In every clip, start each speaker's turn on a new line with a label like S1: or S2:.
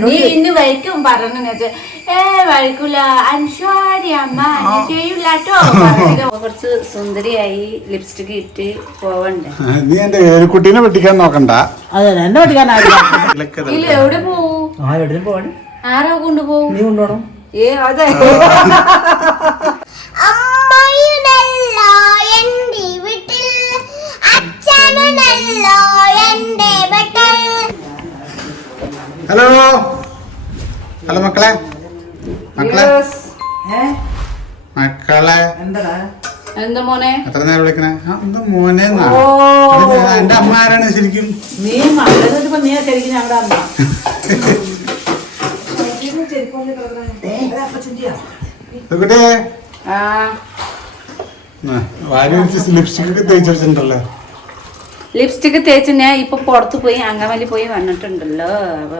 S1: നീ ഇന്ന് വൈക്കും ഏ അൻഷാരി അമ്മ കുറച്ച് സുന്ദരിയായി ലിപ്സ്റ്റിക് ഇട്ട് പോവണ്ടേ?
S2: നീ എന്റെ കുട്ടീനെ വെട്ടിക്കാൻ നോക്കണ്ട.
S3: എന്നെ
S1: എവിടെ പോവും? ആരോ കൊണ്ടുപോകും
S3: നീ കൊണ്ടുപോകണം
S1: ഏ അതെ.
S4: എന്റെ വീട്ടിൽ അച്ഛനുണ്ടല്ലോ എന്റെ
S2: ഹലോ ഹലോ മക്കളെ. മക്കളെ. മക്കളെ.
S3: എന്താ
S1: എന്താ മോനെ?
S2: എത്ര നേരം വിളിക്കണേ? ആ, എന്താ മോനെ എന്റെ അമ്മ ആരാണ് ശരിക്കും?
S3: നീ ശരിക്കും ഞങ്ങളുടെ അമ്മ.
S2: ലിപ്സ്റ്റിക് ഒക്കെ തേച്ച് വെച്ചിട്ടുണ്ടല്ലോ.
S1: ലിപ്സ്റ്റിക് തേച്ച് ഞാൻ ഇപ്പൊ പുറത്ത് പോയി അങ്കമാലി പോയി വന്നിട്ടുണ്ടല്ലോ.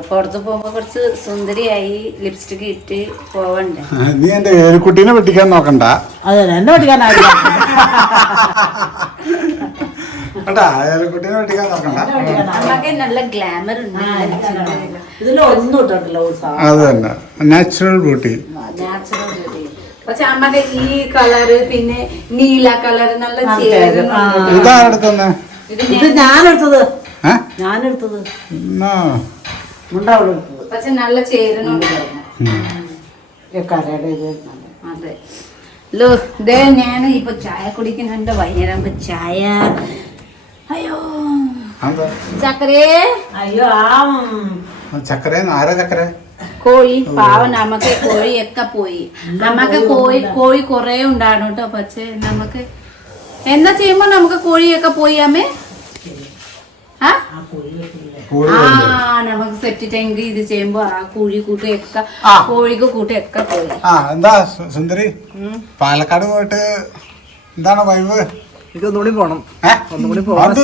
S1: പുറത്ത് പോകുമ്പോ കുറച്ച് സുന്ദരിയായി ലിപ്സ്റ്റിക്ക് ഇട്ട് പോവണ്ടേ?
S2: നീ എന്റെ ഏഴുകുട്ടീനെ വെട്ടിക്കാൻ നോക്കണ്ട.
S3: അതെ എന്നെ
S2: ഏലിക്കുട്ടീനെ വെട്ടിക്കാൻ നോക്കണ്ട.
S1: അമ്മയ്ക്ക് നല്ല ഗ്ലാമർ ഉണ്ട്.
S3: ഇട്ടിട്ടില്ല
S2: അത് തന്നെ. നാച്ചുറൽ ബ്യൂട്ടി
S1: നാച്ചുറൽ ബ്യൂട്ടി പക്ഷെ അമ്മയുടെ ഈ കളറ് പിന്നെ നീല കളർ നല്ല ചേരും.
S3: ആ.
S2: ഇതാരുടെ തന്നെ
S1: ഇത്
S3: ഞാൻ ഞാനെടുത്തത്.
S2: ഞാൻ
S3: ഞാനെടുത്തത്. മുണ്ടവിടെ
S1: പക്ഷെ നല്ല ചേരുന്നുണ്ട്.
S3: ഇത്
S1: അതെ. ലോ ഞാൻ ഇപ്പൊ ചായ കുടിക്കുന്നുണ്ട്. വൈകുന്നേരം ചായ. അയ്യോ? ചക്കരേ.
S3: അയ്യോ ആ
S2: ചക്കര? ആരാ ചക്കര?
S1: കോഴി. പാവം നമുക്ക് കോഴിയൊക്കെ പോയി. നമുക്ക് കോഴി കോഴി കുറെ ഉണ്ടായിരുന്നു കേട്ടോ. പക്ഷേ നമുക്ക് എന്താ ചെയ്യുമ്പോ നമുക്ക് കോഴിയൊക്കെ പോയാമേ അമ്മേ? ആ? നമുക്ക് സെറ്റ് ടാങ്ക് ഇത് ചെയ്യുമ്പോ ആ കോഴി കൂട്ടൊക്കെ. കോഴിക്ക് കൂട്ടൊക്കെ പോയി.
S2: ആ എന്താ സുന്ദരി? പാലക്കാട് പോയിട്ട് എന്താണ് വൈബ്
S5: എനിക്ക് ഒന്നുകൂടി പോണം? ഒന്നുകൂടി പോകണം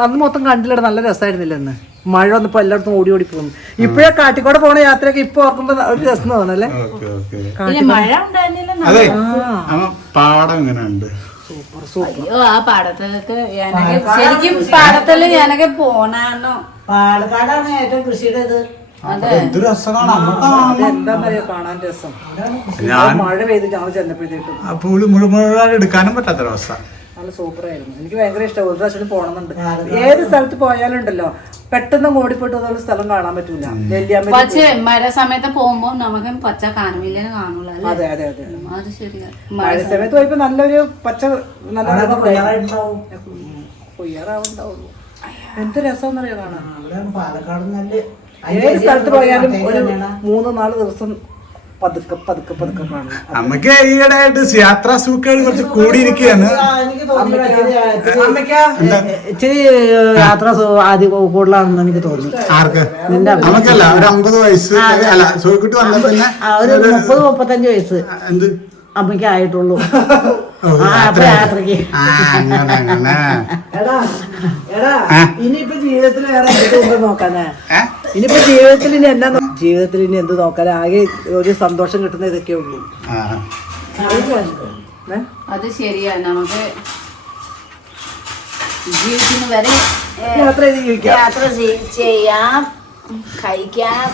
S5: അന്ന് മൊത്തം കണ്ടില്ല നല്ല രസമായിരുന്നില്ല അന്ന്. മഴ വന്നപ്പോ എല്ലായിടത്തും ഓടി ഓടി പോകുന്നു ഇപ്പോഴേ കാട്ടിക്കോടെ പോണ യാത്രയൊക്കെ ഇപ്പൊ ഓർക്കുമ്പോ ഒരു രസം തോന്നല്ലേ
S2: പാടം ഓക്കെ എങ്ങനെ ഉണ്ട്
S1: അയ്യോ ആ പാടത്തൊക്കെ ഞാനൊക്കെ ശരിക്കും പാടത്തിൽ ഞാനൊക്കെ പോണാണോ?
S3: പാലക്കാടാണ് ഏറ്റവും കൃഷിയുടെ ഇത്
S1: അതെ
S2: എന്ത് രസമാണ്.
S5: കാണാൻ രസം.
S2: ഞാൻ
S5: മഴ പെയ്ത് ഞങ്ങൾ ചെന്നപ്പോഴത്തേക്കും.
S2: ആ പുളി മുഴു മുഴുവൻ എടുക്കാനും പറ്റാത്ത അവസ്ഥ
S5: നല്ല സൂപ്പർ ആയിരുന്നു എനിക്ക് ഭയങ്കര ഇഷ്ടം ഒരു പ്രാവശ്യം പോകണമെന്നുണ്ട് ഏത് സ്ഥലത്ത് പോയാലും ഉണ്ടല്ലോ പെട്ടെന്ന് ഓടിപ്പോയിട്ട് അതുപോലെ സ്ഥലം കാണാൻ പറ്റൂല. നെല്ലിയാമ്പതി
S1: പക്ഷേ മഴ സമയത്ത് നമുക്ക് പച്ച കാണുമില്ല കാണൂല അല്ലേ?
S5: അതെ അതെ അതെ.
S1: അത് ശരിയാ.
S5: മഴ സമയത്ത് പോയപ്പോ നല്ലൊരു പച്ച നല്ല കൊയ്യാറാവുണ്ടാവുള്ളൂ എന്ത് രസം കാണാൻ?
S3: പാലക്കാട് നല്ല
S5: ഏത് സ്ഥലത്ത് പോയാലും ഒരു മൂന്ന് നാല് ദിവസം പതുക്കെ പതുക്കെ പതുക്കെ കാണണം
S2: അമ്മയ്ക്ക് ഈയിടെയായിട്ട് യാത്രാ സുഖങ്ങൾ കുറച്ച് കൂടിയിരിക്കുകയാണ്.
S5: ഇച്ചിരി യാത്ര ആദ്യം കൂടുതലാണെന്ന് എനിക്ക് തോന്നി
S2: ആർക്ക്? നമുക്കല്ല ഒരു അമ്പത് വയസ്സ്. അല്ല സോയിക്കുട്ടി വന്ന പിന്നെ
S3: ആ, ഒരു മുപ്പത് മുപ്പത്തഞ്ച് വയസ്സ്.
S2: എന്ത്?
S3: അമ്മയ്ക്ക് ആയിട്ടുള്ളൂ.
S5: ഇനിയിപ്പോ ജീവിതത്തിൽ വേറെ നോക്കാനാ? ഇനിയിപ്പോ ജീവിതത്തിൽ ഇനി എന്നാ നോ- ജീവിതത്തിൽ ഇനി എന്ത് നോക്കാൻ ആകെ ഒരു സന്തോഷം കിട്ടുന്ന ഇതൊക്കെ ഉള്ളൂ.
S2: ആ.
S5: ഏ?
S1: അത് ശരിയാ. നമുക്ക് ജീവിതത്തിന് വരെ ഏ,
S5: യാത്ര ചെയ്ത് ജീവിക്കാം.
S1: യാത്ര ചെയ്- ചെയ്യാം. കഴിക്കാം.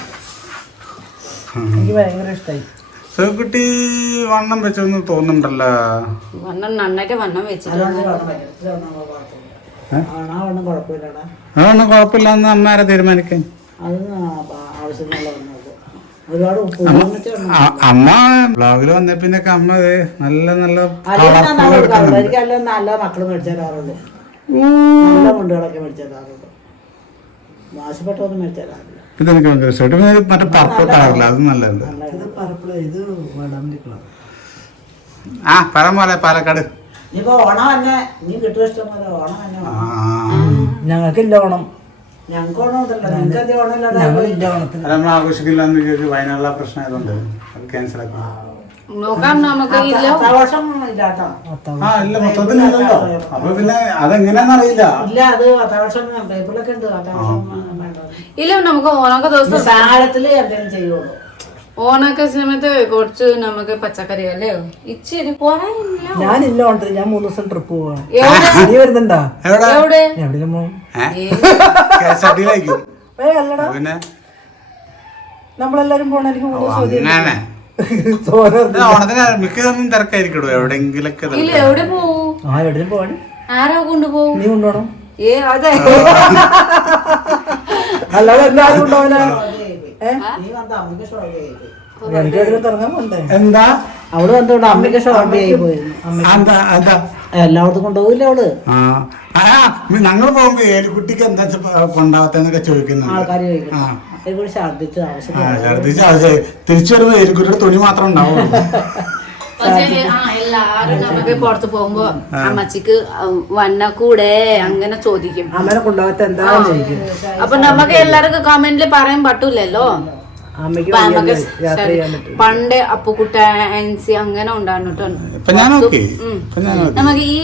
S5: എനിക്ക് ഭയങ്കര ഇഷ്ടമായി
S2: സോയിക്കുട്ടി വണ്ണം വെച്ചെന്ന് തോന്നുന്നുണ്ടല്ലോ.
S1: വണ്ണം നന്നായിട്ട് വണ്ണം വെച്ചിട്ടുണ്ട്.
S3: ആ ഒന്നും
S2: കുഴപ്പമില്ലെന്ന് അമ്മേരെ തീരുമാനിക്കാൻ
S3: അത് വന്നത് ഒരുപാട്
S2: അമ്മ ബ്ലോഗിൽ വന്ന പിന്നെ അമ്മ ദേ നല്ല നല്ല
S3: ഞാൻ നല്ല മക്കൾ മേടിച്ചു തരാറുള്ളൂ നല്ല മുണ്ടുകളൊക്കെ മേടിച്ചു തരാറില്ല.
S2: ഇത് എനിക്ക് ഭയങ്കര ഇഷ്ടപ്പെട്ടു പിന്നെ മറ്റേ പർപ്പിൾ കളറില്ല അത്
S5: ഇത് വടാമിരിക്കണം
S2: ആ പറമ്പോലെ പോലെ പാലക്കാട്.
S3: ഇനിയിപ്പോ ഓണം തന്നെ നീ കിട്ടും ഇഷ്ടം പോലെ ഓണം തന്നെ
S2: ആ.
S5: ഞങ്ങൾക്കില്ല ഓണം.
S3: ഞങ്ങൾക്ക് നിങ്ങൾക്ക് അധികം
S2: നമ്മൾ ആഘോഷിക്കില്ല എന്ന് വിചാരിച്ചു വയനാട്ടിലെ പ്രശ്നം ആയതുകൊണ്ട് അത് ക്യാൻസൽ ആക്കി.
S1: നോക്കാം നമുക്ക് ഇല്ല.
S3: അത്താവർഷം ഇല്ലാട്ടോ
S2: ആ ഇല്ല മൊത്തത്തിൽ ഇല്ലല്ലോ. അപ്പൊ പിന്നെ അതെങ്ങനെയാന്ന് അറിയില്ല.
S3: ഇല്ല അത് അത്താവർഷം പേപ്പറിലൊക്കെ ഉണ്ട്.
S1: ഇല്ല നമുക്ക് ഓണൊക്കെ ദിവസം
S3: സാഹചര്യത്തിൽ എന്തെങ്കിലും ചെയ്യുള്ളൂ.
S1: ഓണക്ക സമയത്ത് കുറച്ച് നമുക്ക് പച്ചക്കറി അല്ലേ? ഇച്ചിരി.
S5: ഞാനില്ല ഓണത്തിന് ഞാൻ മൂന്ന് ദിവസം ട്രിപ്പ് പോവാണ്
S1: എവിടെ?
S5: നീ വരുന്നുണ്ടോ?
S2: എവിടെ?
S5: എവിടെയും പോകും
S2: പിന്നെ?
S5: നമ്മളെല്ലാരും പോണ എനിക്ക് മൂന്ന് ദിവസം
S2: തിരക്കായിരിക്കും എവിടെങ്കിലൊക്കെ
S1: ഇല്ല എവിടെ പോവും?
S5: ആ എവിടെയും പോവാണ്
S1: ആരാ കൊണ്ടുപോകും
S5: നീ കൊണ്ടുപോകണം
S1: ഏ അതെ.
S5: അല്ലാതെ എല്ലാരും കൊണ്ടുപോകാനാ
S2: എന്താ?
S3: അവൾ വന്നോണ്ട് അമ്മയ്ക്ക് ഷോർട്ട് ആയി പോയിരുന്നു എല്ലായിടത്തും കൊണ്ടുപോകില്ല അവൾ?
S2: ആ. ആ ഞങ്ങൾ പോകുമ്പോ ഏലിക്കുട്ടിക്ക് എന്താ കൊണ്ടാവത്തെന്നൊക്കെ ചോദിക്കുന്നു
S3: ആൾക്കാർ ഛർദിച്ച് ആവശ്യം
S2: തിരിച്ചു വരുമ്പോ ഏലിക്കുട്ടിയുടെ തുണി മാത്രം ഉണ്ടാവുള്ളൂ.
S1: എല്ലാരും നമുക്ക് പുറത്ത് പോകുമ്പോ അമ്മച്ചിക്ക് വന്ന കൂടെ അങ്ങനെ ചോദിക്കും.
S5: അമ്മനെ കൊണ്ടുപോകാത്ത എന്താ
S1: അപ്പൊ നമുക്ക് എല്ലാവർക്കും കമന്റിൽ പറയാൻ പറ്റൂലല്ലോ? പണ്ട് അപ്പുക്കുട്ട ആൻസി അങ്ങനെ ഉണ്ടായിരുന്നു
S2: ഇപ്പൊ ഞാൻ ഓക്കെ ഇപ്പൊ
S1: നമുക്ക് ഈ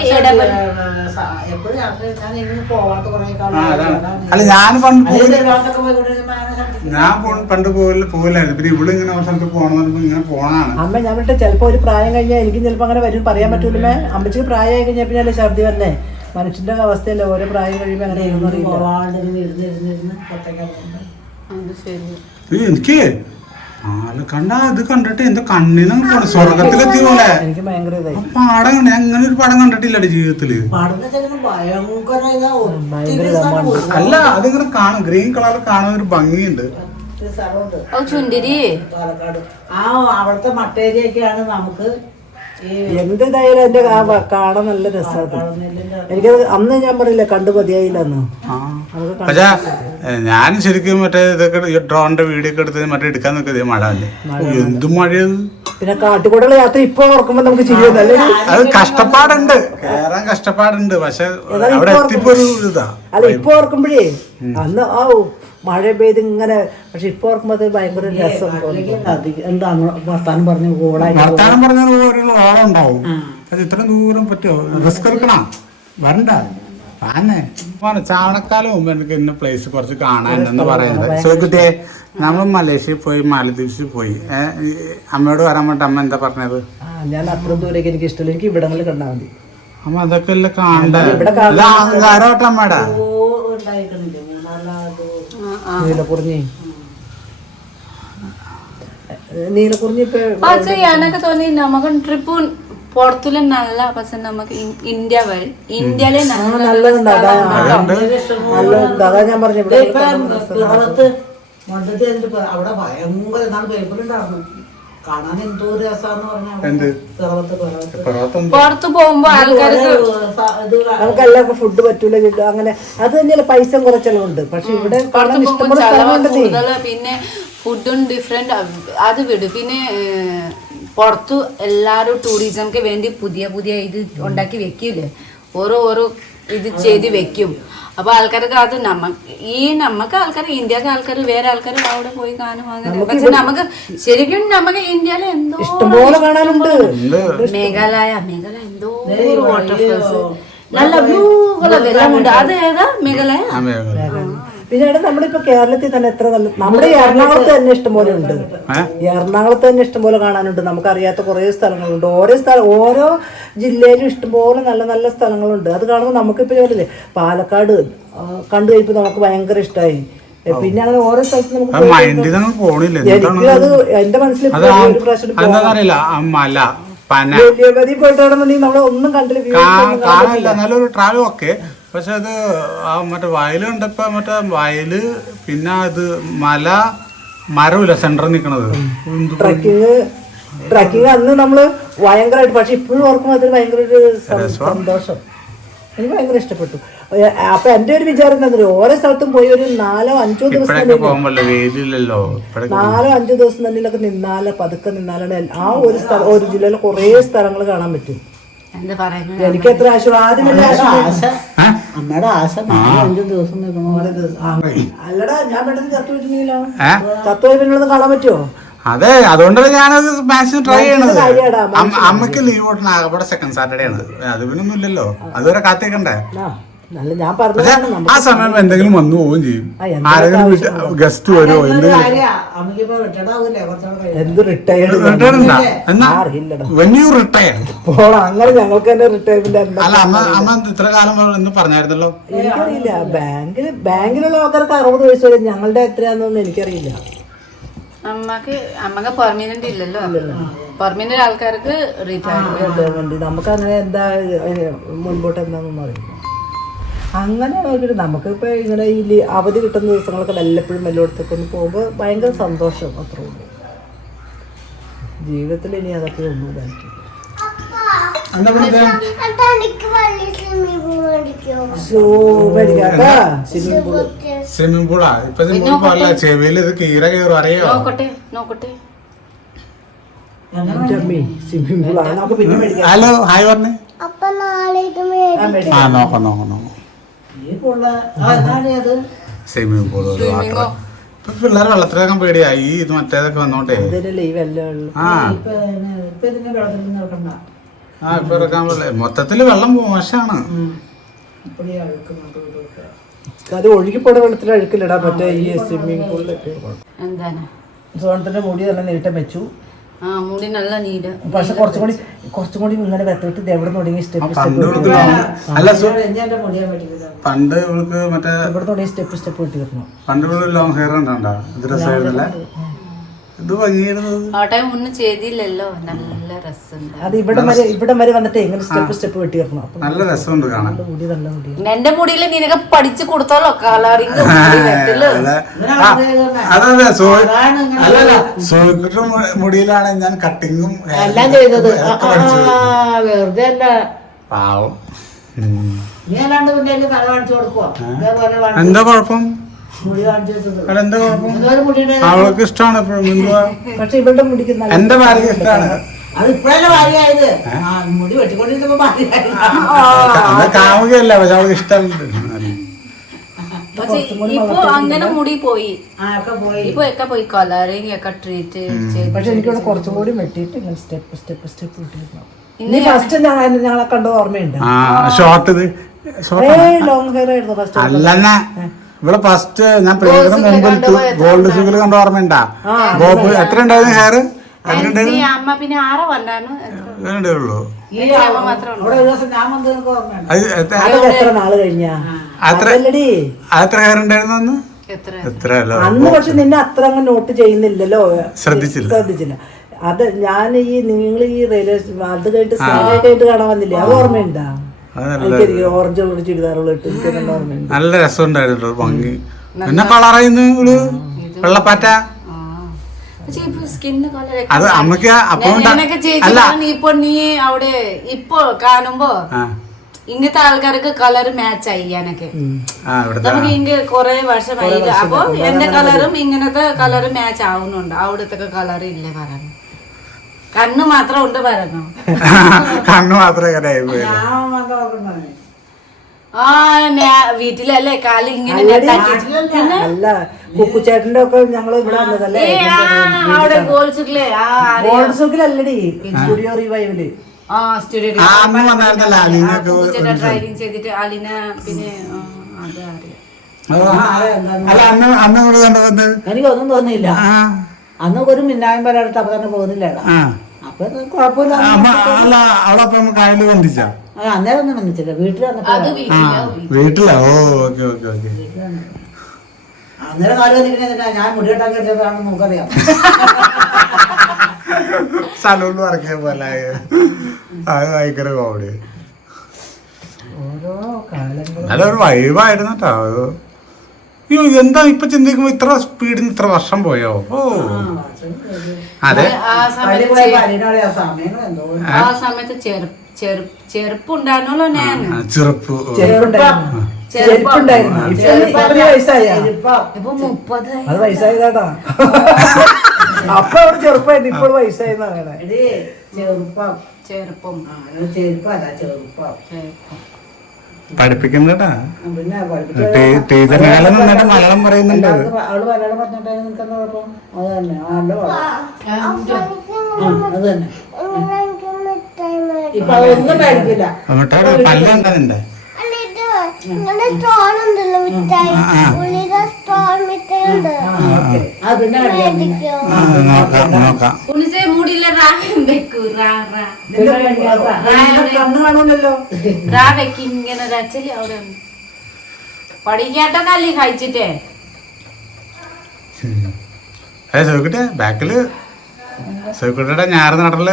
S2: അല്ല ഞാൻ പണ്ട് ഞാൻ പണ്ട് പോകില്ല പോകില്ലായിരുന്നു പിന്നെ ഇവിടെ ഇങ്ങനെ ഒരു സ്ഥലത്ത് പോകണം ഇങ്ങനെ പോണാണ്
S5: അമ്മ ഞാൻ വിട്ട് ചിലപ്പോ ഒരു പ്രായം കഴിഞ്ഞാൽ എനിക്ക് ചിലപ്പോ അങ്ങനെ വരും. പറയാൻ പറ്റൂലേ അമ്മച്ചിക്ക് പ്രായമായി കഴിഞ്ഞാൽ പിന്നെ അല്ലേ ഛർദി വരണേ മനുഷ്യന്റെ അവസ്ഥയല്ല ഓരോ പ്രായം കഴിയുമ്പോ അങ്ങനെ
S2: ഇത് എനിക്ക് ആൾ കണ്ട ഇത് കണ്ടിട്ട് എന്റെ കണ്ണിന് സ്വർഗത്തിലെത്തിയ പോലെ. പാടം കണ്ട അങ്ങനെ ഒരു പടം കണ്ടിട്ടില്ല
S3: ജീവിതത്തിൽ.
S2: അല്ല അതിങ്ങനെ കാണും. ഗ്രീൻ കളർ കാണാൻ ഒരു ഭംഗിയുണ്ട്.
S1: ചുണ്ടിരി?
S3: ആ അവിടുത്തെ മട്ടേരിയൊക്കെയാണ് നമുക്ക്
S5: എന്ത് ഇതായാലും എന്റെ കാണാൻ നല്ല രസമാണ് എനിക്കത് അന്ന് ഞാൻ പറയില്ല കണ്ടു മതിയായില്ലെന്ന്.
S2: ആ. ഞാൻ ശരിക്കും മറ്റേ ഇതൊക്കെ ഈ ഡ്രോണിന്റെ വീഡിയോ ഒക്കെ എടുത്ത് മറ്റേ എടുക്കാൻ നിൽക്കുന്നത് മഴ അല്ലേ എന്തും മഴയത്
S5: പിന്നെ കാട്ടിക്കൂടെയുള്ള യാത്ര ഇപ്പൊ ഓർക്കുമ്പോ നമുക്ക് ചിരിയൊന്നല്ലേ
S2: അത് കഷ്ടപ്പാടുണ്ട്. കേറാൻ കഷ്ടപ്പാടുണ്ട്. പക്ഷെ അവിടെ എത്തിപ്പോ ഒരു ഇതാ.
S5: അല്ല ഇപ്പൊ ഓർക്കുമ്പോഴേ അന്ന് ആ മഴ പെയ്ത് ഇങ്ങനെ പക്ഷെ ഇപ്പൊ ഓർക്കുമ്പോ അത് ഭയങ്കര രസം
S3: വർത്താനം പറഞ്ഞു ഓടാൻ
S2: വർത്താനം പറഞ്ഞാൽ ഉണ്ടാവും അത് ഇത്ര ദൂരം പറ്റുമോ? റിസ്ക് എടുക്കണം? വരണ്ട. ആന്നെ ചാവണക്കാലം മുമ്പ് എനിക്ക് ഇന്ന പ്ലേസ് കുറച്ച് കാണാനുണ്ടെന്ന് പറയുന്നത്. ചോദിക്കട്ടെ നമ്മൾ മലേഷ്യയിൽ പോയി മാലദ്വീപ്സിൽ പോയി. അമ്മയോട് വരാൻ വേണ്ടി അമ്മ എന്താ പറഞ്ഞത്?
S5: ഞാൻ അത്രയും ദൂരേക്ക് എനിക്ക് ഇഷ്ടമില്ല. എനിക്ക് ഇവിടങ്ങളിൽ കണ്ടാൽ മതി.
S2: അമ്മ അതൊക്കെ അല്ലേ കാണണ്ടേ? അമ്മയുടെ.
S5: നീലക്കുറിഞ്ഞി. ഇപ്പൊ
S1: പക്ഷേ എനക്ക് തോന്നി നമുക്ക് ട്രിപ്പ് പുറത്തുള്ള നല്ല പക്ഷെ നമുക്ക് ഇൻ- ഇന്ത്യ വരെ. ഇന്ത്യയിലെ നല്ല
S5: നല്ലതുണ്ട്. അതാ
S2: അതുകൊണ്ട്
S5: നല്ലതുണ്ട് പറഞ്ഞു ഇവിടെ
S3: പിറവത്ത് മണ്ടത്തി എന്നിട്ട് അവിടെ ഭയങ്കര നാൾ പേപ്പറുണ്ടായിരുന്നു കാണാൻ എന്തോ ഒരു രസാന്ന് പറഞ്ഞാൽ
S2: എന്ത്?
S3: പിറവത്ത് പിറവത്ത്
S2: പുറത്തൊന്നും
S1: പുറത്ത് പോകുമ്പോ ആൾക്കാർക്ക്
S5: ഫുഡ് പറ്റൂല കിട്ടും അങ്ങനെ. അത് തന്നെയല്ല പൈസ കുറച്ചെല്ലാം ഉണ്ട്. പക്ഷെ ഇവിടെ
S1: പിന്നെ ഫുഡും ഡിഫറെന്റ് അത് വിടും. പിന്നെ പുറത്തു എല്ലാരും ടൂറിസംക്ക് വേണ്ടി പുതിയ പുതിയ ഇത് ഉണ്ടാക്കി വെക്കൂലേ ഓരോ ഓരോ ഇത് ചെയ്ത് വെക്കും. അപ്പൊ ആൾക്കാർക്ക് അത് നമ്മ ഈ നമുക്ക് ആൾക്കാർ ഇന്ത്യയ്ക്ക് ആൾക്കാർ വേറെ ആൾക്കാർ അവിടെ പോയി കാണും അങ്ങനെ. പക്ഷെ നമുക്ക് ശരിക്കും നമുക്ക് ഇന്ത്യയിലെ എന്തോ
S5: ഇഷ്ടംപോലെ കാണാനുണ്ട്.
S1: മേഘാലയ മേഘാലയ എന്തോ വാട്ടർഫോൾസ് നല്ല ബ്ലൂ കളർ. വെള്ളമുണ്ട് അത് ഏതാ? മേഘാലയ?
S5: പിന്നെ നമ്മളിപ്പോ കേരളത്തിൽ തന്നെ എത്ര നല്ല നമ്മുടെ എറണാകുളത്ത് തന്നെ ഇഷ്ടംപോലെ ഉണ്ട്. എറണാകുളത്ത് തന്നെ ഇഷ്ടംപോലെ കാണാനുണ്ട്. നമുക്കറിയാത്ത കുറേ സ്ഥലങ്ങളുണ്ട്. ഓരോ സ്ഥലം ഓരോ ജില്ലയിലും ഇഷ്ടംപോലെ നല്ല നല്ല സ്ഥലങ്ങളുണ്ട്. അത് കാണുമ്പോൾ നമുക്കിപ്പോൾ ചോദില്ലേ പാലക്കാട് കണ്ടു കഴിയുമ്പോൾ നമുക്ക് ഭയങ്കര ഇഷ്ടമായി പിന്നെ അങ്ങനെ ഓരോ സ്ഥലത്ത് നമുക്ക്
S2: പോണില്ല. എന്താണ്
S5: അത് എന്റെ മനസ്സിൽ ഒരു പ്രാവശ്യം
S2: മല
S5: വലിയ പോയിട്ടാണെന്നുണ്ടെങ്കിൽ നമ്മൾ ഒന്നും കണ്ടില്ല
S2: നല്ലൊരു ട്രാവൽ ഒക്കെ പക്ഷെ അത് ആ മറ്റേ വയൽ കണ്ടപ്പോൾ മറ്റേ വയൽ പിന്നെ അത് മല മരമില്ല സെന്ററിൽ നിൽക്കണത്
S5: ട്രക്കിങ് ട്രക്കിങ് അന്ന് നമ്മൾ ഭയങ്കരമായിട്ട് പക്ഷെ ഇപ്പോഴും ഓർക്കുമ്പോൾ അതിൽ ഭയങ്കര ഒരു സന്തോഷം. എനിക്ക് ഭയങ്കര ഇഷ്ടപ്പെട്ടു. അപ്പൊ എന്റെ ഒരു വിചാരം എന്താ? ഓരോ സ്ഥലത്തും പോയി ഒരു നാലോ അഞ്ചോ ദിവസം നാലോ അഞ്ചോ ദിവസം തന്നെയൊക്കെ നിന്നാൽ പതുക്കെ നിന്നാലാണ് ആ ഒരു സ്ഥലം ഒരു ജില്ലയിൽ കുറെ സ്ഥലങ്ങൾ കാണാൻ പറ്റും. എനിക്ക് എത്ര ആശയം ആദ്യം
S3: ആശ അമ്മയുടെ ആശ അഞ്ചു ദിവസം നിൽക്കണം.
S5: അല്ലടാ ഞാൻ പെട്ടെന്ന് ചത്തു വെച്ചിട്ടുണ്ടെങ്കിലോ ചത്തു പോയി പിന്നെ കാണാൻ പറ്റുമോ
S2: അതെ അതുകൊണ്ടാണ് ഞാനത് മാക്സിമം ട്രൈ ചെയ്യണത്. അമ്മയ്ക്ക് അമ്മയ്ക്ക് ലീവ് കൊടുക്കുന്ന ആകപ്പാടെ സെക്കൻഡ് സാറ്റർഡേ ആണ്. അത് പിന്നൊന്നും ഇല്ലല്ലോ അതുവരെ കാത്തേക്കണ്ടേ
S5: ആ ഞാൻ
S2: പക്ഷെ ആ സമയം എന്തെങ്കിലും വന്നു പോവുകയും ചെയ്യും. ആരെങ്കിലും ഗസ്റ്റ് വരുമോ
S5: എന്ത് റിട്ടയർഡ് അങ്ങനെ ഞങ്ങൾക്ക് തന്നെ റിട്ടയർമെന്റ്
S2: അല്ല അമ്മ അമ്മ ഇത്ര കാലം എന്ന് പറഞ്ഞായിരുന്നല്ലോ?
S5: എനിക്കറിയില്ല. ബാങ്കിൽ ബാങ്കിലുള്ള ആൾക്കാർക്ക് അറുപത് വയസ്സ് വരെ ഞങ്ങളുടെ എത്രയാണെന്നൊന്നും എനിക്കറിയില്ല.
S1: അമ്മയ്ക്ക് അമ്മയ്ക്ക് പെർമനന്റ് ഇല്ലല്ലോ. പെർമനന്റ് ആൾക്കാർക്ക്
S5: റിട്ടയർമെന്റ് നമുക്ക് അങ്ങനെ എന്താ മുൻപോട്ട് എന്താണെന്നൊന്നും അറിയില്ല. അങ്ങനെ ഒരു നമുക്കിപ്പോൾ ഇങ്ങനെ ഈ അവധി കിട്ടുന്ന ദിവസങ്ങളൊക്കെ വല്ലപ്പോഴും വല്ലയിടത്തൊക്കെ ഒന്ന് പോകുമ്പോൾ ഭയങ്കര സന്തോഷം അത്രേ ഉള്ളൂ. ജീവിതത്തിൽ ഇനി അതൊക്കെ ഒന്നും
S4: വലിയ സ്വിമ്മിംഗ് പൂൾ
S2: ഇപ്പൊ സ്വിമ്മിംഗ് പൂളല്ല ചെവിയിൽ ഇത് കീര കയറും അറിയോ? ഹലോ ഹായ് പറഞ്ഞേ.
S5: ആ,
S2: നോക്കാം നോക്കാം
S3: ഈ പുള്ള ആ എന്താണ് അത്
S2: സ്വിമ്മിംഗ് പൂൾ ഇപ്പൊ പിള്ളേർ വെള്ളത്തിലേക്കാൻ പേടിയാ. ഈ ഇത് മറ്റേതൊക്കെ വന്നോണ്ടേ.
S5: ഉള്ളൂ.
S2: ആ.
S3: ഇപ്പൊ
S2: ആ ഇറക്കാൻ പോലെ മൊത്തത്തിൽ വെള്ളം മോശമാണ്
S5: അത് ഒഴുകിപ്പോടെ വെള്ളത്തിൽ അഴുക്കിലിടാൻ പറ്റേ ഈ സ്വിമ്മിംഗ് പൂളിലൊക്കെ
S1: എന്താണ്?
S5: സോണത്തിന്റെ മുടി നല്ല നീട്ടം വെച്ചു
S1: മുടി നല്ല നീട്
S5: പക്ഷെ കുറച്ചും കൂടി കുറച്ചും കൂടി ഇങ്ങനെ വെത്തിട്ട് ഇത് എവിടെ തുടങ്ങി സ്റ്റെപ്പ്
S2: പണ്ട്
S5: സ്റ്റെപ്പ്
S2: പണ്ട് ഇവൾക്ക് മറ്റേ
S5: എവിടെ തുടങ്ങി സ്റ്റെപ്പ് സ്റ്റെപ്പ് കിട്ടി കിട്ടണം
S2: പണ്ട് ലോങ് ഹെയർ ഉണ്ടാ ഇത് രസമായിരുന്നല്ലേ?
S1: ചെയ്തില്ലല്ലോ. നല്ല രസമുണ്ട്.
S5: അത് ഇവിടെ വരെ ഇവിടെ വരെ വന്നിട്ട് എങ്ങനെ സ്റ്റെപ്പ് സ്റ്റെപ്പ് വെട്ടി കിട്ടണം അപ്പൊ
S2: നല്ല രസമുണ്ട് കാണാൻ.
S5: നല്ല മുടി നല്ല മുടി.
S1: എന്റെ മുടിയിൽ നിനക്ക് പഠിച്ചു കൊടുത്തോളോ?
S2: കളറിംഗ് അല്ലല്ല മുടിയിലാണ് ഞാൻ കട്ടിങ്ങും
S3: എല്ലാം ചെയ്തത്. വെറുതെ അല്ല.
S2: പാവം.
S3: നീ അല്ലാണ്ട് പിന്നെ തല കാണിച്ചു കൊടുക്കുവോ?
S2: എന്താ കുഴപ്പം? അവൾക്ക് ഇഷ്ടമാണ് എപ്പോഴും
S5: പക്ഷെ ഇവളുടെ
S2: എന്റെ ഭാര്യ ഇഷ്ടമാണ്. കാമുകയല്ല പക്ഷെ അവൾക്ക് ഇഷ്ടമുണ്ട്
S1: പക്ഷെ ഇപ്പൊ അങ്ങനെ മുടി പോയി.
S3: ആ പോയി.
S1: ഇപ്പൊ ഒക്കെ പോയി. കളറിങ് ഒക്കെ ട്രീറ്റ് ചെയ്ത്
S5: പക്ഷെ എനിക്കിവിടെ കുറച്ചും കൂടി വെട്ടിയിട്ട് ഇങ്ങനെ സ്റ്റെപ്പ് സ്റ്റെപ്പ് സ്റ്റെപ്പ് ഇട്ടിരുന്നു. ഇനി ഫസ്റ്റ് ഞങ്ങളെ കണ്ടത് ഓർമ്മയുണ്ട്.
S2: ആ ഷോർട്ട് ഇത്. ഷോർട്ട്
S5: ഏ ലോങ് ഹെയർ ആയിരുന്നു ഫസ്റ്റ്
S2: അല്ലെന്നെ. ഇവിടെ ഫസ്റ്റ് ഞാൻ പ്രിയങ്കരം മുമ്പ് ഗോൾഡ് ഷുഗർ കണ്ട ഓർമ്മയുണ്ടാ? ബോബ് എത്ര ഉണ്ടായിരുന്നു ഹെയർ
S1: അമ്മ പിന്നെ ആറ വന്നാണ്.
S2: രണ്ടേ ഉള്ളൂ. അത്ര ഹെയർ ഉണ്ടായിരുന്നു അന്ന്?
S1: എത്ര?
S2: എത്ര അല്ല
S5: അന്ന് പക്ഷെ നിന്നെ അത്ര അങ്ങ് നോട്ട് ചെയ്യുന്നില്ലല്ലോ.
S2: ശ്രദ്ധിച്ചില്ല.
S5: ശ്രദ്ധിച്ചില്ല. അത് ഞാൻ ഈ നിങ്ങൾ ഈ റെയിൽവേ അത് കഴിഞ്ഞിട്ട് കാണാൻ വന്നില്ലേ? അത് ഓർമ്മയുണ്ടാ? ഓറഞ്ച് കളർ ചുരിദാറുകൾ ഇട്ട് നല്ല
S2: രസമുണ്ടായിരുന്നു ഭംഗി. പിന്നെ കളറായിരുന്നു ഇവൾ വെള്ളപ്പാറ്റ.
S1: കളർ
S2: അത് അമ്മയ്ക്ക് അപ്പൊ അല്ല.
S1: ഇപ്പൊ നീ അവിടെ ഇപ്പൊ കാണുമ്പോ ഇങ്ങനത്തെ ആൾക്കാർക്ക് കളർ മാച്ച് നമുക്ക് ഇങ്ങ കൊറേ വർഷമായി അപ്പൊ എന്റെ കളറും ഇങ്ങനത്തെ കളർ മാച്ച് ആവുന്നുണ്ട്. അവിടത്തെ കളർ ഇല്ലേ പറഞ്ഞു കണ്ണ് മാത്രം ഉണ്ട് പറഞ്ഞു
S2: കണ്ണു മാത്രമേ
S3: വന്നത് ഓർമ്മയുണ്ട്
S1: ആ വീട്ടിലല്ലേ? കാൽ ഇങ്ങനെ
S5: അല്ല. കുക്കുച്ചേട്ടന്റെ ഒക്കെ ഞങ്ങൾ ഇവിടെ വന്നതല്ലേ?
S1: അവിടെ അറിയാം.
S5: ഗോൾഡ് സ്റ്റുഡിയോ റിവൈവിൽ
S1: ആ സ്റ്റുഡിയോ ഡ്രൈവിംഗ് ചെയ്തിട്ട് അലിന പിന്നെ അതെ അറിയാം.
S2: അല്ല അന്ന് അന്ന് കണ്ടത്
S3: എനിക്കൊന്നും തോന്നിയില്ല.
S2: ആ.
S3: അന്ന് ഒരു മിന്നായം വരായിട്ട് അപ്പൊ തന്നെ പോകുന്നില്ലേടാ അപ്പൊ കുഴപ്പമില്ല.
S2: അല്ല അവളപ്പൊ നമ്മ കായൽ ബന്ധിച്ച
S3: അന്നേരം ഒന്നും വന്നിട്ടില്ല. വീട്ടിൽ
S1: വീട്ടിലോ
S2: വീട്ടിലാ. ഓ ഓക്കെ ഓക്കെ ഓക്കെ.
S3: അന്നേരം കാലം ഞാൻ മുടിയോട്ടാക്കി എടുത്തതാണെന്ന് നമുക്കറിയാം.
S2: സലൂണിൽ ഇറക്കിയ പോലെ. അത് ഭയങ്കര കോമഡി നല്ലൊരു വൈബായിരുന്നു കേട്ടോ അത് അയ്യോ എന്താ ഇപ്പൊ ചിന്തിക്കുമ്പോ ഇത്ര സ്പീഡിന് ഇത്ര വർഷം പോയോ? ഓ അതെ.
S1: ആ സമയത്ത്
S3: അലീനയുടെ ആ
S1: സമയത്ത് ചെറുപ്പ് ചെറുപ്പം ചെറുപ്പുണ്ടായിരുന്നല്ലോ ഞാൻ.
S2: ചെറുപ്പം.
S5: ചെറുപ്പ്. ചെറുപ്പം ഇപ്പൊ ഒരു വയസ്സായ?
S3: ഇപ്പൊ
S1: മുപ്പത്
S5: അത് വയസ്സായതാടാ അപ്പൊ അവിടെ ചെറുപ്പമായിരുന്നു ഇപ്പോൾ വയസ്സായെന്ന് പറയണേ.
S3: എടീ, ചെറുപ്പം.
S1: ചെറുപ്പം.
S3: ചെറുപ്പം.
S1: ചെറുപ്പം
S2: പഠിപ്പിക്കുന്നേട്ടാ
S3: ആ, പിന്നെ പഠിപ്പിച്ച
S2: ടീ- ടീച്ചറിനെക്കാളും നന്നായിട്ട് മലയാളം പറയുന്നുണ്ട്.
S3: എല്ലാവർക്കും അവൾ മലയാളം പറഞ്ഞിട്ടാണ് നിൽക്കുന്ന കുഴപ്പം അത് തന്നെ ആ, നല്ല അത് തന്നെ.
S4: ഇങ്ങനെ എനിക്ക് മിഠായി മേടിക്കും
S3: ഇപ്പൊ അതൊന്നും
S2: പല്ലുണ്ടാ നിന്റെ?
S1: കഴിച്ചിട്ടേ?
S2: അതെ സോക്കിട്ടെ ബാക്കിൽ സോക്കിട്ടയുടെ ഞാറ് നടൽ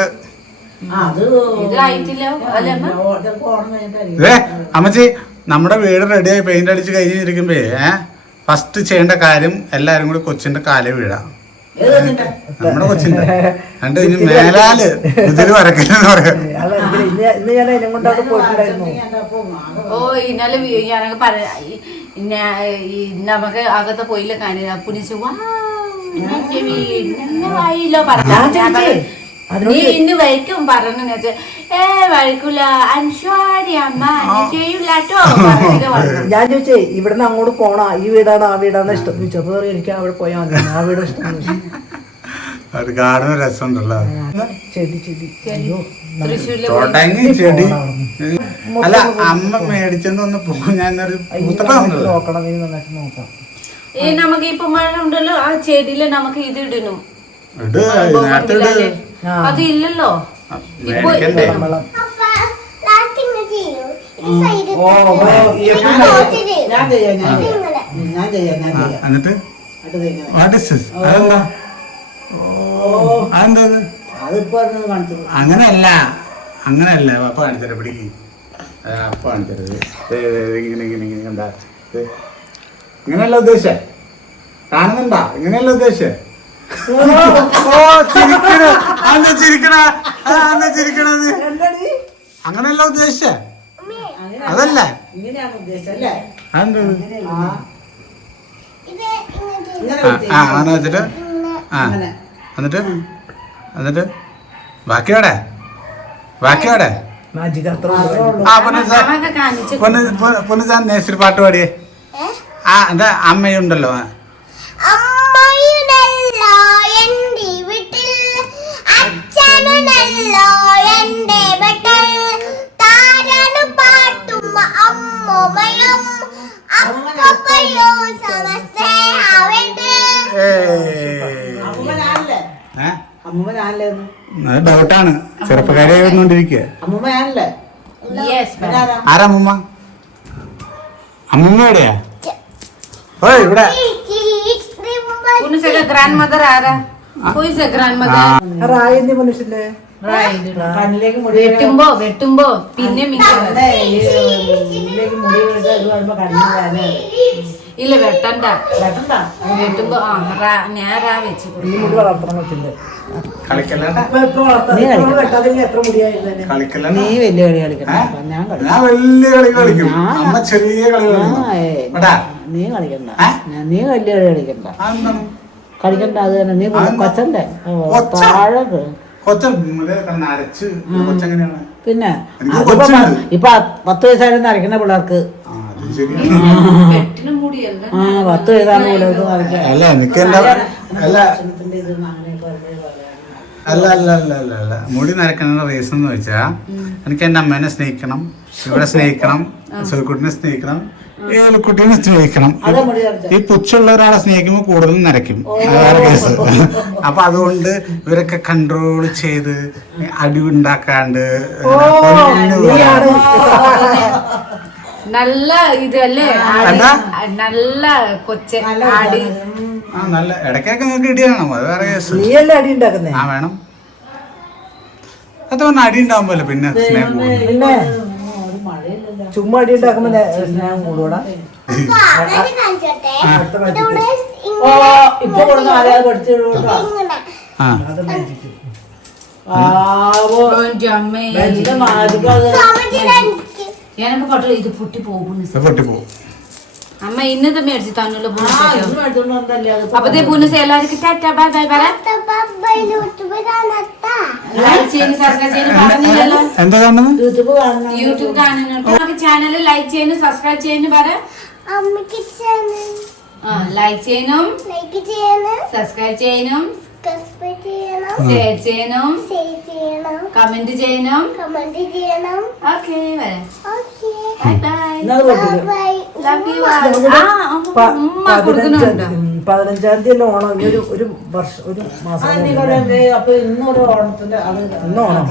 S2: അമ്മച്ചി നമ്മുടെ വീട് റെഡിയായി പെയിന്റ് അടിച്ച് കഴിഞ്ഞിരിക്കുമ്പേ ഫസ്റ്റ് ചെയ്യേണ്ട കാര്യം എല്ലാരും കൂടി കൊച്ചിന്റെ കാല വീഴാം. നമ്മുടെ കൊച്ചിന്റെ. കണ്ട് ഇനി മേലാൽ ഇതിൽ വരക്കില്ലെന്ന് പറയാം.
S1: ഓ ഇന്നലെ വി- ഞാനൊക്കെ പറ ഞാ- ഈ നമുക്ക് അകത്ത് പോയില്ല കാര്യം പുനിച്ച് വായില്ലോ പറഞ്ഞു. നീ ഇന്ന് പറഞ്ഞു ഏ വഴിക്കൂല അൻഷാരി അമ്മ.
S5: ഞാൻ ചോദിച്ചേ ഇവിടുന്ന് അങ്ങോട്ട് പോണോ? ഈ വീടാണോ? ആ വീടാണോ ഇഷ്ടം? ചെറുപ്പം പറയും, എനിക്ക് അവിടെ പോയാൽ മതി. ആ വീട് ഇഷ്ടം
S2: കാണുന്ന രസമുണ്ടല്ലോ.
S5: ചെടി ചെടി.
S2: ചെടി. അല്ല അമ്മ മേടിച്ചെന്ന് പോകും
S5: ഞാൻ നോക്കണം. ഇനി നന്നായിട്ട് നോക്കാം.
S1: ഈ നമുക്ക് ഇപ്പൊ മഴ ഉണ്ടല്ലോ ആ ചെടിയിൽ നമുക്ക് ഇത് ഇടണം.
S2: ഇട് നേരത്തെ ഇട്.
S1: അത് ഇല്ലല്ലോ
S2: എന്നിട്ട്? അതെന്താ? ഓ. അതെന്താ
S3: കാണിച്ചത്
S2: അങ്ങനെയല്ല അങ്ങനെയല്ല അപ്പ കാണിച്ചത് പിടിക്ക്. അപ്പൊ കാണിച്ചത് ഇങ്ങനെ ഇങ്ങനെ ഇങ്ങനെ ഇങ്ങനെയല്ല ഉദ്ദേശം. കാണുന്നുണ്ടാ? ഇങ്ങനെയല്ല ഉദ്ദേശിച്ചേ അങ്ങനെയല്ല ഉദ്ദേശിച്ചേ? അതല്ല?
S3: ആ
S2: അങ്ങനെ വെച്ചിട്ട് ആ.
S3: അങ്ങനെ.
S2: എന്നിട്ട്? എന്നിട്ട്? ബാക്കിയോടെ ബാക്കിയോടെ. ആ പൊന്നു പൊന്നു നേശ്വരി പാട്ട് പാടിയേ? ആ എന്താ അമ്മയുണ്ടല്ലോ.
S4: അമ്മയുണ്ടല്ലോ എന്റെ ബട്ടൽ താരനു പാട്ടും അമ്മയും അപ്പപ്പയോ സമസ്തേ ആവേണ്ടേ
S2: ഡൗട്ടാണ്. ചെറുപ്പക്കാരെ
S3: വന്നുകൊണ്ടിരിക്കുക
S2: ആരമ്മ അമ്മൂമ്മ എവിടെയാ? ഓ ഇവിടെ.
S1: ഗ്രാൻഡ് മദർ ആരാ? ഗ്രാൻഡ്
S5: മദർ റായിന്റെ മനുഷ്യല്ലേ
S1: വെട്ടുമ്പോ വെട്ടുമ്പോ പിന്നെ ഇല്ല വെട്ടണ്ട.
S3: വെട്ടണ്ട?
S1: വെട്ടുമ്പോ ആ റാ- ഞാൻ രാ വെച്ച്
S3: നീ വലിയ കളി കളിക്കണ്ട. ഞാൻ കളിക്കാം
S2: ഞാൻ വലിയ കളിക്കും. അമ്മ ചെറിയ കളി
S3: നീ കളിക്കണ്ട. ഞാൻ- നീ വലിയ കളി കളിക്കണ്ട. കളിക്കണ്ട അത് തന്നെ. നീ
S2: കൊച്ചണ്ടേ
S3: കൊച്ചന്റെ താഴെ പിന്നെ ഇപ്പൊ പത്ത് വയസ്സായിരുന്നു അരക്കുന്ന പിള്ളേർക്ക്.
S2: ആ
S3: പത്ത് വയസ്സാണ് പിള്ളേർക്ക്
S2: അല്ല എനിക്ക് എന്താ അല്ല
S3: ഭക്ഷണത്തിന്റെ ഇത് അങ്ങനെയൊക്കെ വരുമ്പോഴേ പറയാം.
S2: അല്ല അല്ല അല്ല അല്ല അല്ല. മുടി നരക്കണ റീസൺ എന്ന് വെച്ചാ എനിക്ക് എന്റെ അമ്മേനെ സ്നേഹിക്കണം ഇവിടെ സ്നേഹിക്കണം സുഹൃക്കുട്ടിനെ സ്നേഹിക്കണം ഏലക്കുട്ടീനെ സ്നേഹിക്കണം. ഈ പുച്ഛുള്ള ഒരാളെ സ്നേഹിക്കുമ്പോൾ കൂടുതൽ നരയ്ക്കും. അതാണ് കേസ് അപ്പൊ അതുകൊണ്ട് ഇവരൊക്കെ കൺട്രോൾ ചെയ്ത് അടി ഉണ്ടാക്കാണ്ട് പൊന്നു
S5: നീയാണ്.
S1: നല്ല ഇതല്ലേ? നല്ല കൊച്ചെ ആടി.
S2: ആ നല്ല ഇടയ്ക്കൊക്കെ നമുക്ക് ഇടിയാണോ? അത് വേറെ കേസ്.
S5: നീയല്ലേ അടി ഉണ്ടാക്കുന്നേ?
S2: ആ വേണം. അത് പറഞ്ഞ അടി ഉണ്ടാവുമ്പോ പിന്നെ സ്നേഹം കൂടും.
S5: പിന്നെ
S3: ഒരു മഴയില്ലല്ലോ.
S5: ചുമ്മാ അടി ഉണ്ടാക്കുമ്പോ നേ- സ്നേഹം കൂടൂടാ
S4: കാണിച്ചോട്ടെ?
S5: അടുത്ത പ്രാവശ്യം
S4: ഇവിടെ
S3: ഓ
S4: ഇങ്ങനെ
S3: ഇപ്പൊ കൊടുക്കുന്ന ആരാ പഠിച്ചു കേട്ടോ
S4: ഇങ്ങനെ.
S2: ആ.
S5: അത് മേടിച്ചിട്ട്.
S3: ആവോ
S1: എന്റെ അമ്മേ
S3: വലിയ മാജിക്കും അത്.
S4: സമച്ചിട്ട്
S1: പൊട്ടി പോകുന്നു
S2: ഇത് പൊട്ടിപ്പോവും
S1: അമ്മ ഇന്നത് മേടിച്ച് തന്നല്ലോ
S3: ആ, ഇത് മേടിച്ചോണ്ട് വന്നതല്ലേ അത്
S1: അപ്പൊ ദേ പുനസ് എല്ലാവർക്കും ടാറ്റ ബൈ ബൈ പറ
S4: യൂട്യൂബ് കാണത്താ.
S1: ലൈക്ക് ചെയ്യുന്നു സബ്സ്ക്രൈബ് ചെയ്യുന്നു പറഞ്ഞില്ലല്ലോ.
S2: എന്താ കാണുന്നത്?
S3: യൂട്യൂബ് കാണണം
S1: യൂട്യൂബ് കാണുന്നുണ്ട്. നമുക്ക് ചാനൽ ലൈക്ക് ചെയ്യുന്നു സബ്സ്ക്രൈബ് ചെയ്യുന്നു പറ.
S4: അമ്മയ്ക്ക്
S1: ലൈക്ക്
S4: ലൈക്ക് ചെയ്യണം
S1: സബ്സ്ക്രൈബ് ചെയ്യണം
S4: സബ്സ്ക്രൈബ് ചെയ്യണം
S1: ഷെയർ ചെയ്യണം. കമന്റ് ചെയ്യണം.
S4: കമന്റ്
S1: ഓക്കെ വരെ.
S5: പതിനഞ്ചാം തീയതി ഓണം? ഇനി ഒരു ഒരു വർഷം ഒരു മാസം.
S3: അപ്പൊ
S5: ഇന്ന് ഓണം.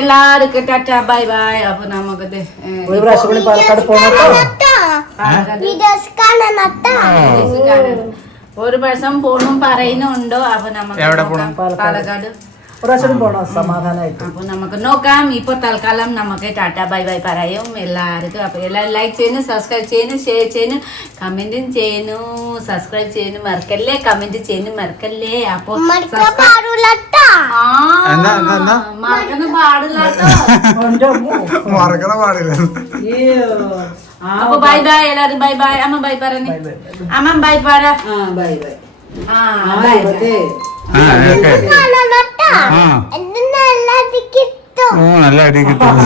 S1: എല്ലാവർക്കും ടാറ്റ ബൈ ബൈ. അപ്പൊ നമുക്ക്
S5: ഒരു പ്രാവശ്യം കൂടി പാലക്കാട് പോകണം
S1: കാണണം. ഒരു പ്രാവശ്യം പോണും പറയുന്നുണ്ടോ? അപ്പൊ നമുക്ക്? പാലക്കാട്.
S5: പ്രാവശ്യം പോണം? സമാധാനമായിട്ട്
S1: അപ്പൊ നമുക്ക് നോക്കാം. ഇപ്പൊ തൽക്കാലം നമുക്ക് ടാറ്റ ബൈ ബൈ പറയും. എല്ലാവർക്കും അപ്പൊ എല്ലാവരും ലൈക്ക് ചെയ്യുന്നു സബ്സ്ക്രൈബ് ചെയ്യുന്നു ഷെയർ ചെയ്യുന്നു കമന്റും ചെയ്യുന്നു സബ്സ്ക്രൈബ് ചെയ്യുന്നു മറക്കല്ലേ? കമന്റ് ചെയ്യുന്നു മറക്കല്ലേ? അപ്പൊ
S5: എന്റെ
S2: മറക്കണ പാടില്ല.
S1: അപ്പൊ ബൈ ബൈ എല്ലാരും ബൈ ബൈ അമ്മ ബൈ പറഞ്ഞു അമ്മ ബൈ പറ.
S5: ബൈ ബൈ
S1: ആ ബൈ
S2: ആ നല്ല അടി കിട്ടും.